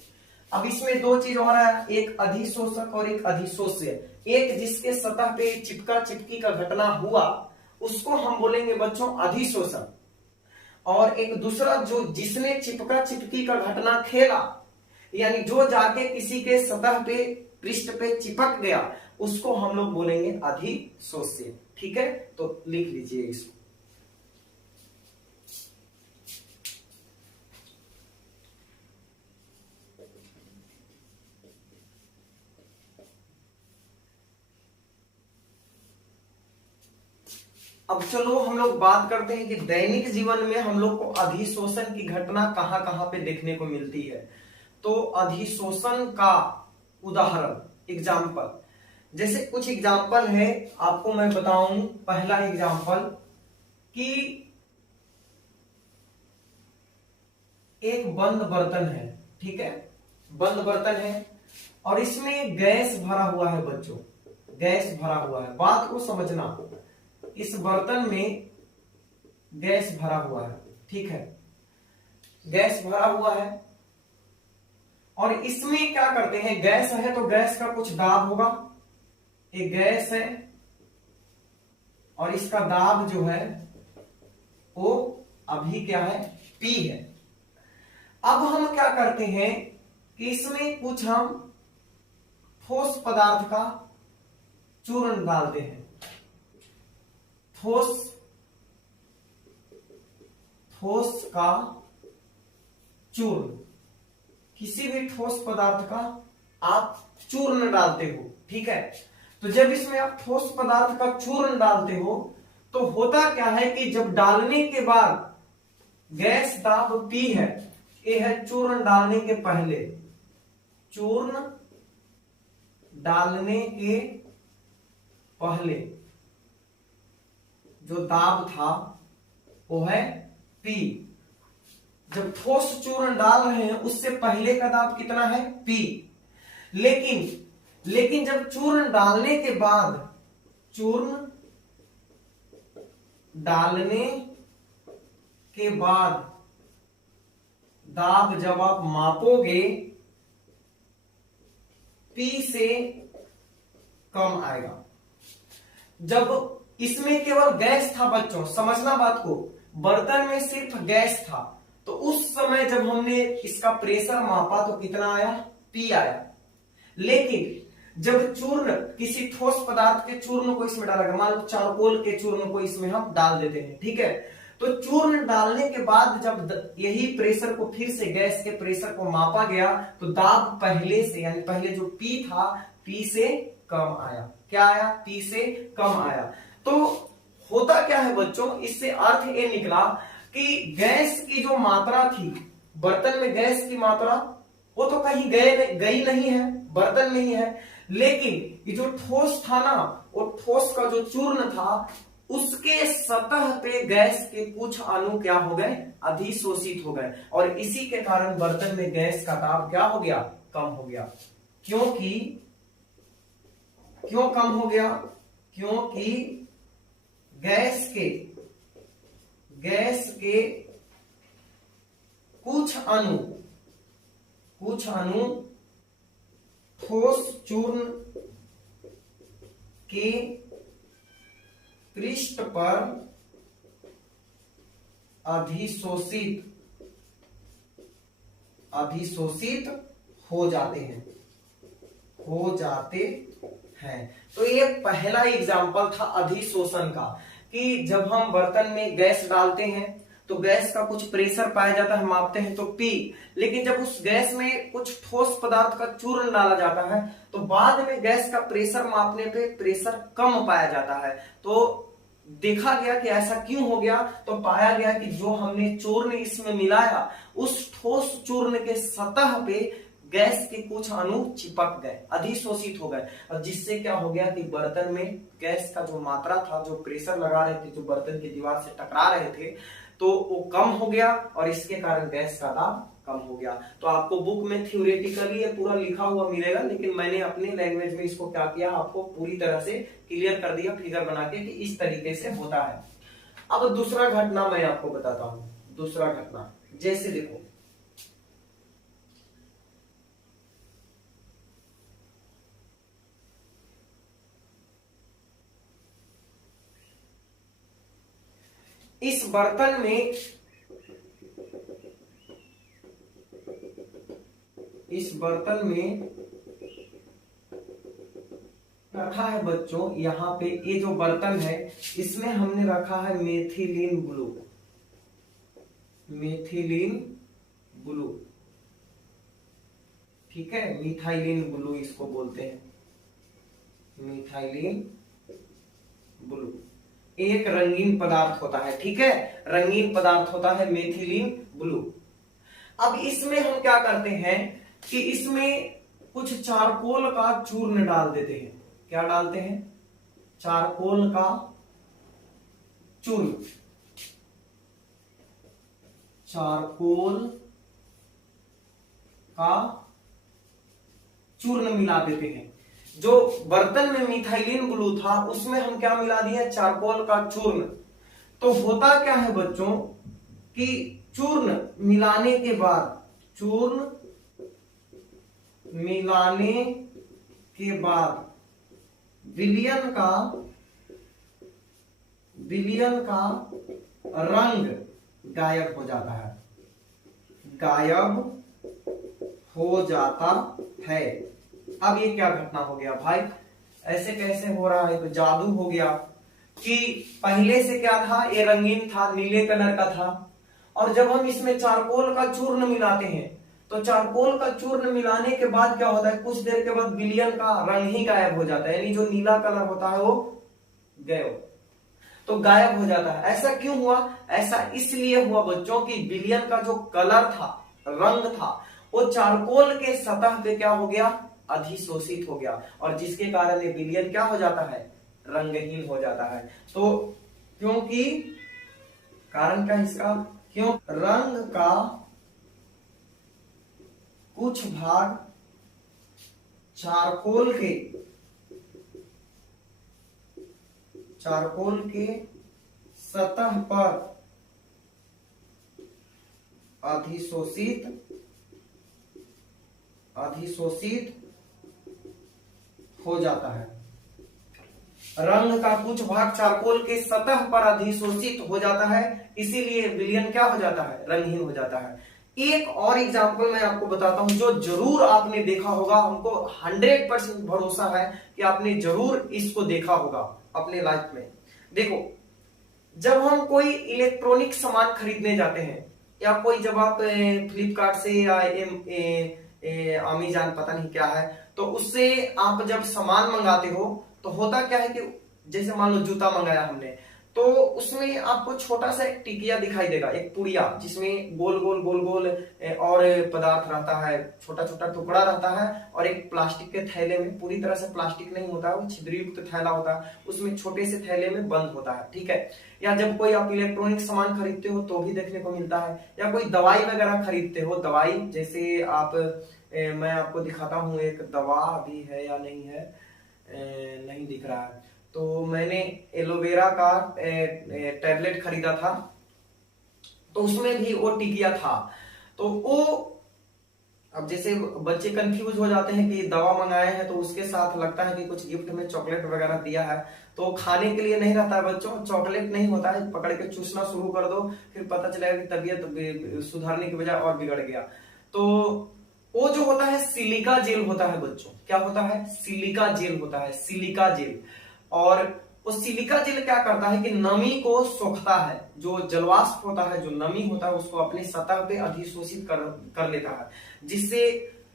अब इसमें दो चीज और है, एक अधिशोषक और एक अधिशोष्य। एक जिसके सतह पे चिपका चिपकी का घटना हुआ उसको हम बोलेंगे बच्चों अधिशोषण, और एक दूसरा जो जिसने चिपका चिपकी का घटना खेला यानी जो जाके किसी के सतह पे पृष्ठ पे चिपक गया उसको हम लोग बोलेंगे अधिशोष्य। ठीक है, तो लिख लीजिए इसको। अब चलो हम लोग बात करते हैं कि दैनिक जीवन में हम लोग को अधिशोषण की घटना कहां कहां पे देखने को मिलती है। तो अधिशोषण का उदाहरण एग्जाम्पल, जैसे कुछ एग्जाम्पल है आपको मैं बताऊं। पहला एग्जाम्पल कि एक बंद बर्तन है, ठीक है, बंद बर्तन है और इसमें गैस भरा हुआ है बच्चों, गैस भरा हुआ है। बात को समझना, इस बर्तन में गैस भरा हुआ है, ठीक है, गैस भरा हुआ है और इसमें क्या करते हैं, गैस है तो गैस का कुछ दाब होगा। एक गैस है और इसका दाब जो है वो अभी क्या है, P है। अब हम क्या करते हैं कि इसमें कुछ हम ठोस पदार्थ का चूर्ण डालते हैं। ठोस का चूर्ण, किसी भी ठोस पदार्थ का आप चूर्ण डालते हो, ठीक है। तो जब इसमें आप ठोस पदार्थ का चूर्ण डालते हो तो होता क्या है कि जब डालने के बाद गैस दाब P है, ये है चूर्ण डालने के पहले, चूर्ण डालने के पहले जो दाब था वो है P। जब ठोस चूर्ण डाल रहे हैं उससे पहले का दाब कितना है, P। लेकिन जब चूर्ण डालने के बाद, चूर्ण डालने के बाद दाब जब आप मापोगे P से कम आएगा। जब इसमें केवल गैस था बच्चों, समझना बात को, बर्तन में सिर्फ गैस था, तो उस समय जब हमने इसका प्रेशर मापा तो कितना आया, P आया। लेकिन जब चूर्ण, किसी ठोस पदार्थ के चूर्ण को इसमें डाला गया, मान लो चारकोल के चूर्ण को इसमें हम डाल देते हैं, ठीक है, तो चूर्ण डालने के बाद जब यही प्रेशर को फिर से गैस के प्रेशर को मापा गया तो दाब पहले से यानी पहले जो P था P से कम आया। क्या आया, P से कम आया। तो होता क्या है बच्चों, इससे अर्थ ये निकला कि गैस की जो मात्रा थी, बर्तन में गैस की मात्रा वो तो कहीं गई नहीं है, बर्तन में ही है, लेकिन ये जो ठोस था ना, वो ठोस का जो चूर्ण था उसके सतह पे गैस के कुछ अणु क्या हो गए, अधिशोषित हो गए, और इसी के कारण बर्तन में गैस का दाब क्या हो गया, कम हो गया। क्यों कम हो गया, क्योंकि गैस के कुछ अणु ठोस चूर्ण के पृष्ठ पर अधिशोषित हो जाते हैं। तो ये पहला एग्जाम्पल था अधिशोषण का, कि जब हम बर्तन में गैस डालते हैं तो गैस का कुछ प्रेशर पाया जाता है, मापते हैं तो P, लेकिन जब उस गैस में कुछ ठोस पदार्थ का चूर्ण डाला जाता है तो बाद में गैस का प्रेशर मापने पे प्रेशर कम पाया जाता है। तो देखा गया कि ऐसा क्यों हो गया, तो पाया गया कि जो हमने चूर्ण इसमें मिलाया उस ठोस चूर्ण के सतह पे गैस के कुछ अणु चिपक गए, अधिशोषित हो गए, और जिससे क्या हो गया कि बर्तन में गैस का जो मात्रा था, जो प्रेशर लगा रहे थे, जो बर्तन की दीवार से टकरा रहे थे, तो वो कम हो गया और इसके कारण गैस का दाब कम हो गया। तो आपको बुक में थ्योरेटिकली ये पूरा लिखा हुआ मिलेगा, लेकिन मैंने अपने लैंग्वेज में इसको क्या किया, आपको पूरी तरह से क्लियर कर दिया फिगर बना के कि इस तरीके से होता है। अब दूसरा घटना मैं आपको बताता हूं। दूसरा घटना जैसे देखो, इस बर्तन में रखा है बच्चों, यहाँ पे ये जो बर्तन है इसमें हमने रखा है मेथिलीन ब्लू। ठीक है, मिथाइलिन ब्लू इसको बोलते हैं, मिथाइलिन ब्लू। एक रंगीन पदार्थ होता है, ठीक है, रंगीन पदार्थ होता है मेथिलीन ब्लू। अब इसमें हम क्या करते हैं कि इसमें कुछ चारकोल का चूर्ण डाल देते हैं। क्या डालते हैं? चारकोल का चूर्ण। चारकोल का चूर्ण मिला देते हैं। जो बर्तन में मिथाइलिन ब्लू था उसमें हम क्या मिला दिए? चारकोल का चूर्ण। तो होता क्या है बच्चों कि चूर्ण मिलाने के बाद विलयन का रंग गायब हो जाता है, अब ये क्या घटना हो गया भाई? ऐसे कैसे हो रहा है? तो जादू हो गया कि पहले से क्या था, ये रंगीन था, नीले कलर का था, और जब हम इसमें चारकोल का चूर्ण मिलाते हैं तो चारकोल का चूर्ण मिलाने के बाद क्या होता है, कुछ देर के बाद विलयन का रंग ही गायब हो जाता है, यानी जो नीला कलर होता है वो गायब हो जाता है। ऐसा क्यों हुआ? ऐसा इसलिए हुआ बच्चों कि विलयन का जो कलर था, रंग था, वो चारकोल के सतह पे क्या हो गया? अधिशोषित हो गया, और जिसके कारण ये विलयन क्या हो जाता है? रंगहीन हो जाता है। तो क्योंकि कारण क्या इसका? क्यों रंग का कुछ भाग चारकोल के सतह पर अधिशोषित हो जाता है। रंग का कुछ भाग चारकोल के सतह पर अधिशोषित हो जाता है, इसीलिए विलयन क्या हो जाता है? रंगहीन हो जाता है। एक और एग्जांपल मैं आपको बताता हूं जो जरूर आपने देखा होगा, हमको 100% भरोसा है कि आपने जरूर इसको देखा होगा अपने लाइफ में। देखो, जब हम कोई इलेक्ट्रॉनिक सामान खरीदने जाते हैं, या कोई जब आप फ्लिपकार्ट से या अमेज़न पता नहीं क्या है, तो उससे आप जब सामान मंगाते हो तो होता क्या है कि जैसे मान लो जूता मंगाया हमने, तो उसमें आपको छोटा सा एक टिकिया दिखाई देगा, एक पुड़िया जिसमें गोल गोल और पदार्थ रहता है, छोटा छोटा टुकड़ा रहता है, और एक प्लास्टिक के थैले में, पूरी तरह से प्लास्टिक नहीं होता है, वो छिद्रयुक्त थैला होता है, उसमें छोटे से थैले में बंद होता है, ठीक है। या जब कोई आप इलेक्ट्रॉनिक सामान खरीदते हो तो भी देखने को मिलता है, या कोई दवाई वगैरह खरीदते हो, दवाई जैसे आप मैं आपको दिखाता हूँ, एक दवा भी है या नहीं है, नहीं दिख रहा है, तो मैंने एलोवेरा का टैबलेट खरीदा था, तो उसमें भी वो टिकिया था। तो वो अब जैसे बच्चे कंफ्यूज हो जाते हैं कि दवा मंगाए हैं तो उसके साथ लगता है कि कुछ गिफ्ट में चॉकलेट वगैरह दिया है, तो खाने के लिए नहीं रहता है बच्चों, चॉकलेट नहीं होता है, पकड़ के चूसना शुरू कर दो, फिर पता चलेगा कि तबीयत सुधारने की बजाय और बिगड़ गया। तो वो जो होता है सिलिका जेल होता है बच्चों, क्या होता है? सिलिका जेल होता है, सिलिका जेल। और वो सिलिका जेल क्या करता है कि नमी को सोखता है, जो जलवाष्प होता है, जो नमी होता है, उसको अपने सतह पे अधिशोषित कर लेता है, जिससे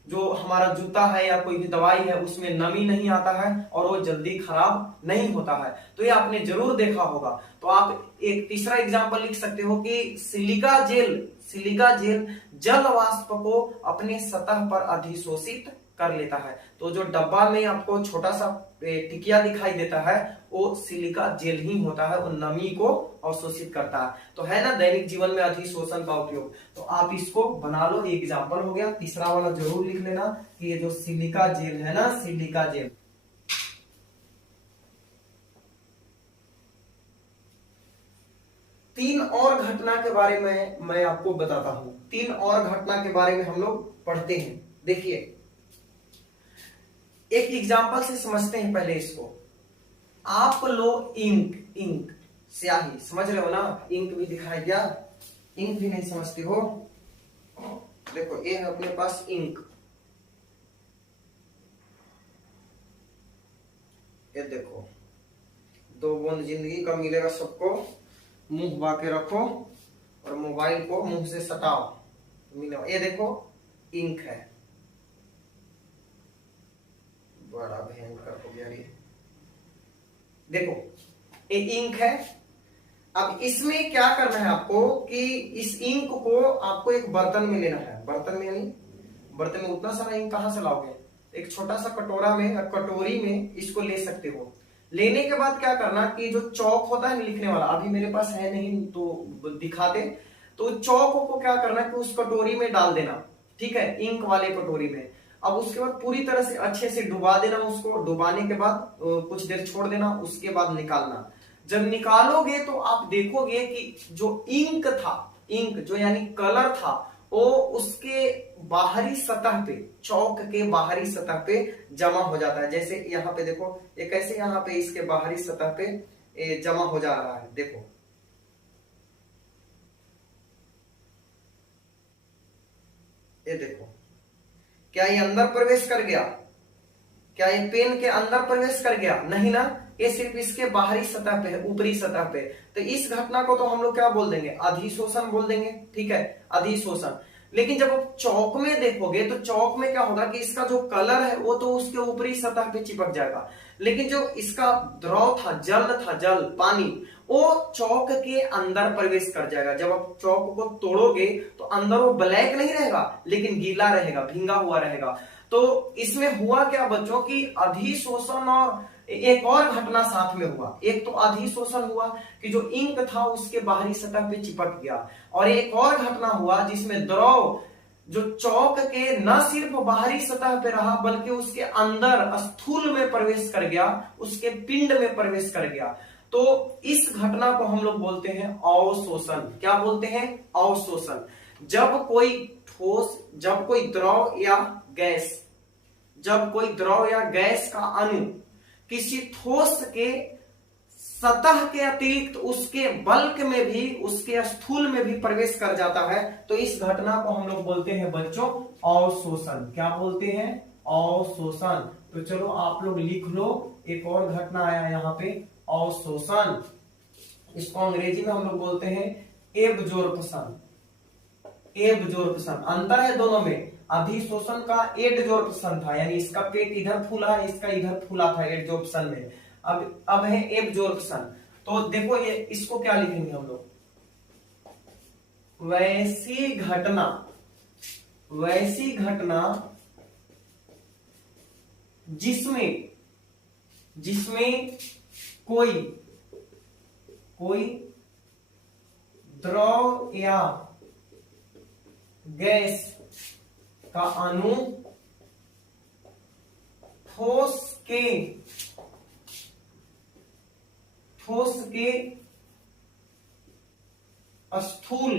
जो हमारा जूता है या कोई भी दवाई है उसमें नमी नहीं आता है और वो जल्दी खराब नहीं होता है। तो ये आपने जरूर देखा होगा। तो आप एक तीसरा एग्जांपल लिख सकते हो कि सिलिका जेल जल वाष्प को अपने सतह पर अधिशोषित कर लेता है। तो जो डब्बा में आपको छोटा सा टिकिया दिखाई देता है वो सिलिका जेल ही होता है, वो नमी को अवशोषित करता है। तो है ना दैनिक जीवन में अधिशोषण का उपयोग। तो आप इसको बना लो, एक एग्जांपल हो गया। तीसरा वाला जरूर लिख लेना कि ये जो सिलिका जेल है ना, सिलिका जेल। तीन और घटना के बारे में मैं आपको बताता हूं। तीन और घटना के बारे में हम लोग पढ़ते हैं। देखिए एक एग्जांपल से समझते हैं पहले इसको। आप लो इंक स्याही, समझ रहे हो ना, इंक भी दिखाई दिया, इंक भी नहीं समझते हो। देखो ये है अपने पास इंक, ये देखो 2 बूंद जिंदगी का मिलेगा सबको, मुंह बाके रखो और मोबाइल को मुंह से सटाओ, मिलेगा। ये देखो इंक है, बड़ा भयंकर हो गया ये। देखो ये इंक है। अब इसमें क्या करना है आपको कि इस इंक को आपको एक बर्तन में लेना है। बर्तन में यानी बर्तन में उतना सारा इंक कहां से लाओगे, एक छोटा सा कटोरा में, कटोरी में इसको ले सकते हो। लेने के बाद क्या करना कि जो चौक होता है लिखने वाला, अभी मेरे पास है नहीं तो दिखा दे। तो चौक को क्या करना कि उस कटोरी में डाल देना, ठीक है, इंक वाले कटोरी में। अब उसके बाद पूरी तरह से अच्छे से डुबा देना उसको। डुबाने के बाद कुछ देर छोड़ देना, उसके बाद निकालना। जब निकालोगे तो आप देखोगे कि जो इंक था, इंक जो यानी कलर था, वो उसके बाहरी सतह पे, चौक के बाहरी सतह पे जमा हो जाता है। जैसे यहाँ पे देखो, ये कैसे यहाँ पे इसके बाहरी सतह पे जमा हो जा रहा है। देखो ये देखो, क्या ये अंदर प्रवेश कर गया? क्या ये पेन के अंदर प्रवेश कर गया? नहीं ना, ये सिर्फ इसके बाहरी सतह पे है, ऊपरी सतह पे। तो इस घटना को तो हम लोग क्या बोल देंगे, अधिशोषण बोल देंगे, ठीक है, अधिशोषण। लेकिन जब आप चौक में देखोगे तो चौक में क्या होगा कि इसका जो कलर है वो तो उसके ऊपरी सतह पे चिपक जाएगा, लेकिन जो इसका द्रव था, जल पानी, वो चौक के अंदर प्रवेश कर जाएगा। जब आप चौक को तोड़ोगे तो अंदर वो ब्लैक नहीं रहेगा लेकिन गीला रहेगा, भींगा हुआ रहेगा। तो इसमें हुआ क्या बच्चों कि अधिशोषण और एक और घटना साथ में हुआ। एक तो अधिशोषण हुआ कि जो इंक था उसके बाहरी सतह पे चिपक गया, और एक और घटना हुआ जिसमें द्रव जो चौक के न सिर्फ बाहरी सतह पे रहा बल्कि उसके अंदर स्थूल में प्रवेश कर गया, उसके पिंड में प्रवेश कर गया। तो इस घटना को हम लोग बोलते हैं अवशोषण। क्या बोलते हैं? अवशोषण। जब कोई ठोस, जब कोई द्रव या गैस, जब कोई द्रव या गैस का अणु किसी ठोस के सतह के अतिरिक्त उसके बल्क में भी, उसके स्थूल में भी प्रवेश कर जाता है, तो इस घटना को हम लोग बोलते हैं बच्चों अवशोषण। क्या बोलते हैं? अवशोषण। तो चलो आप लोग लिख लो, एक और घटना आया यहाँ पे, अवशोषण। इसको अंग्रेजी में हम लोग बोलते हैं एब्जॉर्प्शन। एब्जॉर्प्शन, अंतर है दोनों में। अधिशोषण का एडजॉर्प्शन था, यानी इसका पेट इधर फूला है, इसका इधर फूला था एडजॉर्प्शन में। अब है एब्जॉर्प्शन। तो देखो ये, इसको क्या लिखेंगे हम लोग? वैसी घटना जिसमें कोई द्रव या गैस का अणु ठोस के स्थूल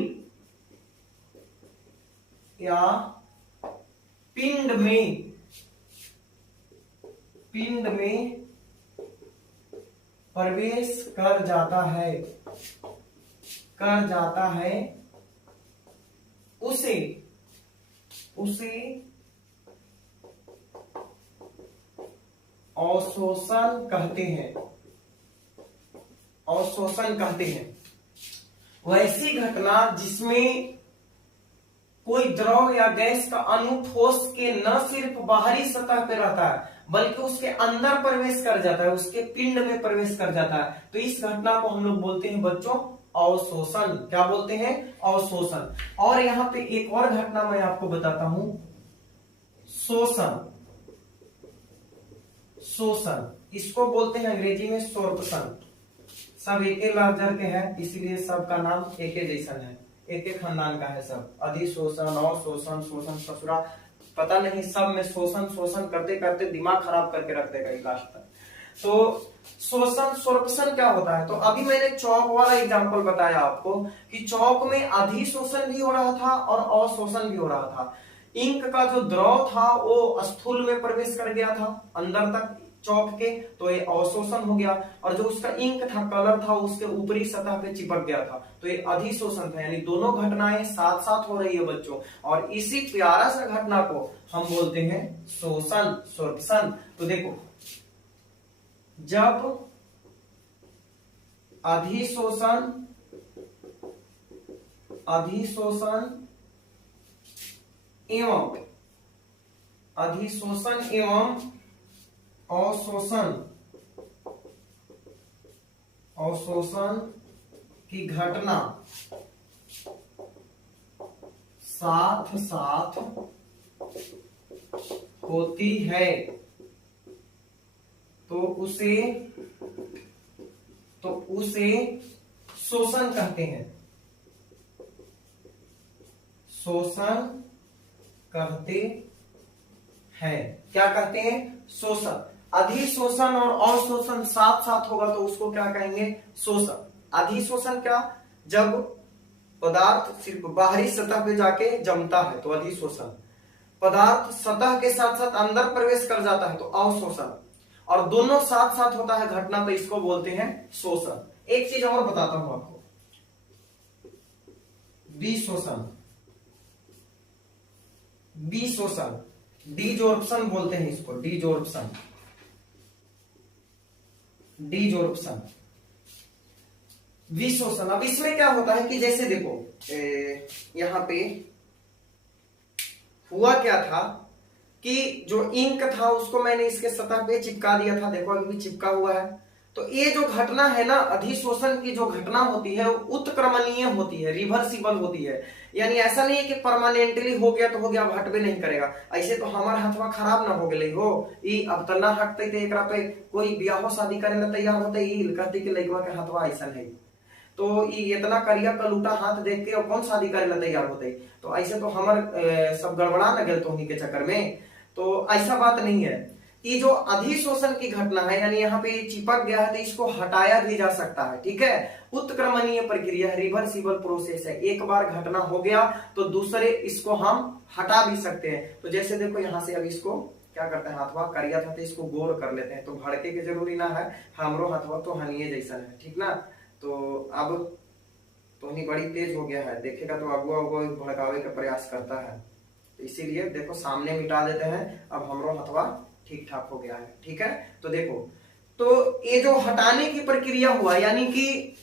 या पिंड में प्रवेश कर जाता है, उसे अवशोषण कहते हैं। अवशोषण कहते हैं वैसी घटना कोई द्रव या गैस का अणु ठोस के न सिर्फ बाहरी सतह पे रहता है बल्कि उसके अंदर प्रवेश कर जाता है, उसके पिंड में प्रवेश कर जाता है, तो इस घटना को हम लोग बोलते हैं बच्चों अवशोषण। क्या बोलते हैं? अवशोषण। और यहाँ पे एक और घटना मैं आपको बताता हूं, शोषण। शोषण इसको बोलते हैं अंग्रेजी में सोर्प्शन। सब एक ही लार्जर के हैं, इसीलिए सबका नाम एक ही जैसा है, एक एक खानदान का है सब। अधिशोषण, अवशोषण, शोषण, ससुरा, पता नहीं, सब में शोषण शोषण करते करते दिमाग खराब करके रख देगा लास्ट तक। तो शोषण सोर्प्शन क्या होता है? तो अभी मैंने चौक वाला एग्जांपल बताया आपको कि चौक में अधिशोषण भी हो रहा था और अवशोषण भी हो रहा था। इंक का जो द्रव था वो स्थूल में प्रवेश कर गया था अंदर तक चौक के, तो ये अवशोषण हो गया, और जो उसका इंक था, कलर था, उसके ऊपरी सतह पे चिपक गया था, तो ये अधिशोषण था। यानी दोनों घटनाएं साथ साथ हो रही है बच्चों, और इसी प्यारा सा घटना को हम बोलते हैं शोषण, सोर्प्शन। तो देखो, जब अधिशोषण एवं अवशोषण की घटना साथ साथ होती है तो उसे शोषण कहते हैं। शोषण कहते हैं। क्या कहते हैं? शोषण। अधिशोषण और अवशोषण साथ साथ होगा तो उसको क्या कहेंगे? शोषण। अधिशोषण क्या? जब पदार्थ सिर्फ बाहरी सतह पे जाके जमता है तो अधिशोषण। पदार्थ सतह के साथ साथ अंदर प्रवेश कर जाता है तो अवशोषण। और दोनों साथ साथ होता है घटना तो इसको बोलते हैं शोषण। एक चीज और बताता हूं आपको, विशोषण। विशोषण, डिजोर्प्शन बोलते हैं इसको, डिजोर्प्शन। डिजोर्प्शन, विशोषण। अब इसमें क्या होता है कि जैसे देखो यहां पे हुआ क्या था कि जो इंक था उसको मैंने इसके सतह पे चिपका दिया था, देखो अभी भी चिपका हुआ है। तो ये जो घटना है ना, अधिशोषण की जो घटना होती है वो उत्क्रमणीय होती है, रिवर्सिबल होती है। यानी ऐसा नहीं है कि परमानेंटली हो गया तो हो गया, हटबे नहीं करेगा। ऐसे तो हमार हाथवा खराब ना हो गए हो, ई अब तो ना हटते थे, एकरा पे कोई ब्याहो शादी करे ला तैयार होते, ई कहते कि लड़कवा के हाथवा ऐसा है, तो इतना करिया कलूटा हाथ देख के और कौन शादी करे ला तैयार होते। तो ऐसे तो हमार सब गड़बड़ा न गए तो के चक्कर में, तो ऐसा बात नहीं है। ये जो अधिशोषण की घटना है, यानी यहाँ पे चिपक गया है तो इसको हटाया भी जा सकता है, ठीक है। उत्क्रमणीय प्रक्रिया है, रिवर्सिबल प्रोसेस है। एक बार घटना हो गया तो दूसरे इसको हम हटा भी सकते हैं। तो जैसे देखो यहाँ से अब इसको क्या करते हैं, हाथवा करिया था तो इसको गोर कर लेते हैं, तो भड़के के जरूरी ना है, हमरो हाथवा तो हनिये जैसा है, ठीक ना। तो अब तो बड़ी तेज हो गया है, देखेगा तो अगुआ भड़कावे का प्रयास करता है, तो इसीलिए देखो सामने मिटा देते हैं। अब हमरो हथवा ठीक ठाक हो गया है, ठीक है। तो देखो, तो ये जो हटाने की प्रक्रिया हुआ, यानी कि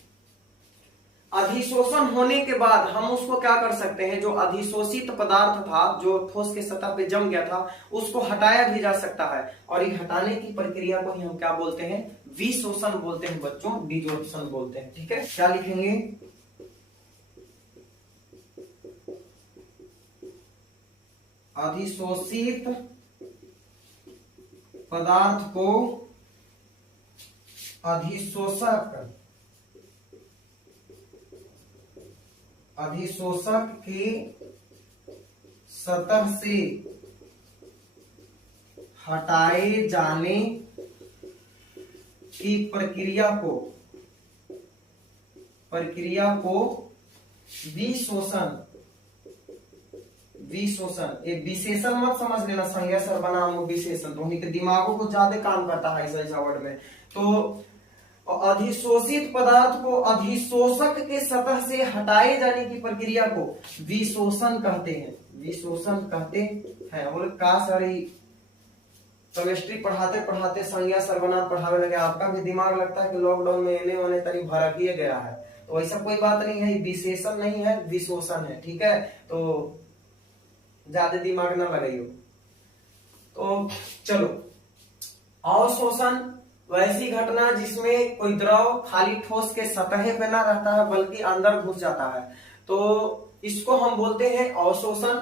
अधिशोषण होने के बाद हम उसको क्या कर सकते हैं, जो अधिशोषित पदार्थ था, जो ठोस के सतह पे जम गया था, उसको हटाया भी जा सकता है। और ये हटाने की प्रक्रिया को ही हम क्या बोलते हैं? विशोषण बोलते हैं बच्चों, डिजोर्प्शन बोलते हैं, ठीक है। क्या लिखेंगे? अधिशोषित पदार्थ को अधिशोषक के सतह से हटाए जाने की प्रक्रिया को विशोषण। ये विशेषण मत समझ लेना, संज्ञा सर्वनाम विशेषण, तो उन्हीं के दिमागों को ज्यादा काम करता है ऐसा वर्ड में। तो अधिशोषित पदार्थ को अधिशोषक के सतह से हटाए जाने की प्रक्रिया को विशोषण कहते हैं। विशोषण कहते हैं। बोले का सारी केमिस्ट्री पढ़ाते पढ़ाते संज्ञा सर्वनाम पढ़ावे लगे, आपका भी दिमाग लगता है कि लॉकडाउन में एने ओने तरी भड़क ही गया है। तो ऐसा कोई बात नहीं है, विशेषण नहीं है, विशोषण है, ठीक है। तो ज्यादा दिमाग ना लगाइयो। तो चलो, अवशोषण वैसी घटना जिसमें कोई द्रव खाली ठोस के सतह पे ना रहता है बल्कि अंदर घुस जाता है, तो इसको हम बोलते हैं अवशोषण।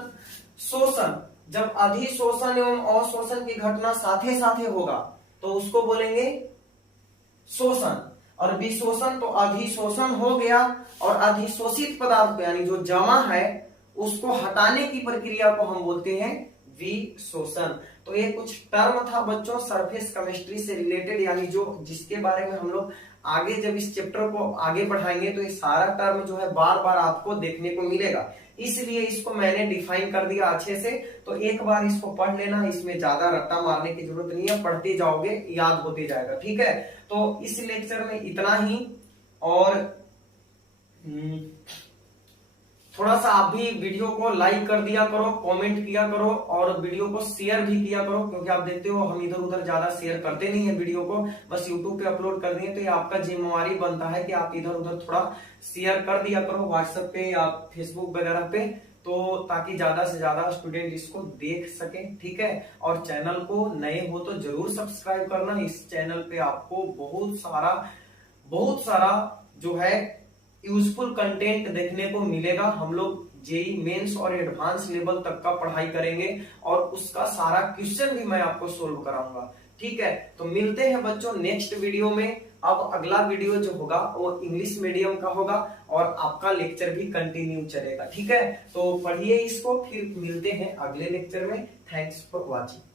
शोषण, जब अधिशोषण एवं अवशोषण की घटना साथे साथे होगा तो उसको बोलेंगे शोषण। और विशोषण तो अधिशोषण हो गया और अधिशोषित पदार्थ यानी जो जमा है उसको हटाने की प्रक्रिया को हम बोलते हैं विशोषण। तो ये कुछ टर्म था बच्चों सरफेस केमिस्ट्री से रिलेटेड, यानी जो जिसके बारे में हम लोग आगे जब इस चैप्टर को आगे बढ़ाएंगे तो ये सारा टर्म जो है बार बार आपको देखने को मिलेगा, इसलिए इसको मैंने डिफाइन कर दिया अच्छे से। तो एक बार इसको पढ़ लेना, इसमें ज्यादा रट्टा मारने की जरूरत नहीं है, पढ़ते जाओगे याद होते जाएगा, ठीक है। तो इस लेक्चर में इतना ही, और थोड़ा सा आप भी वीडियो को लाइक कर दिया करो, कमेंट किया करो और वीडियो को शेयर भी किया करो, क्योंकि आप देखते हो हम इधर उधर ज्यादा शेयर करते नहीं है वीडियो को, बस यूट्यूब पे अपलोड कर दिए। तो ये आपका जिम्मेवारी बनता है कि आप इधर उधर थोड़ा शेयर कर दिया करो व्हाट्सएप पे या फेसबुक वगैरह पे, तो ताकि ज्यादा से ज्यादा स्टूडेंट इसको देख सके, ठीक है। और चैनल को नए हो तो जरूर सब्सक्राइब करना, इस चैनल पे आपको बहुत सारा जो है यूजफुल कंटेंट देखने को मिलेगा। हम लोग जेई मेंस और एडवांस लेवल तक का पढ़ाई करेंगे और उसका सारा क्वेश्चन भी मैं आपको सोल्व कराऊंगा, ठीक है। तो मिलते हैं बच्चों नेक्स्ट वीडियो में। अब अगला वीडियो जो होगा वो इंग्लिश मीडियम का होगा और आपका लेक्चर भी कंटिन्यू चलेगा, ठीक है। तो पढ़िए इसको, फिर मिलते हैं अगले लेक्चर में। Thanks for watching.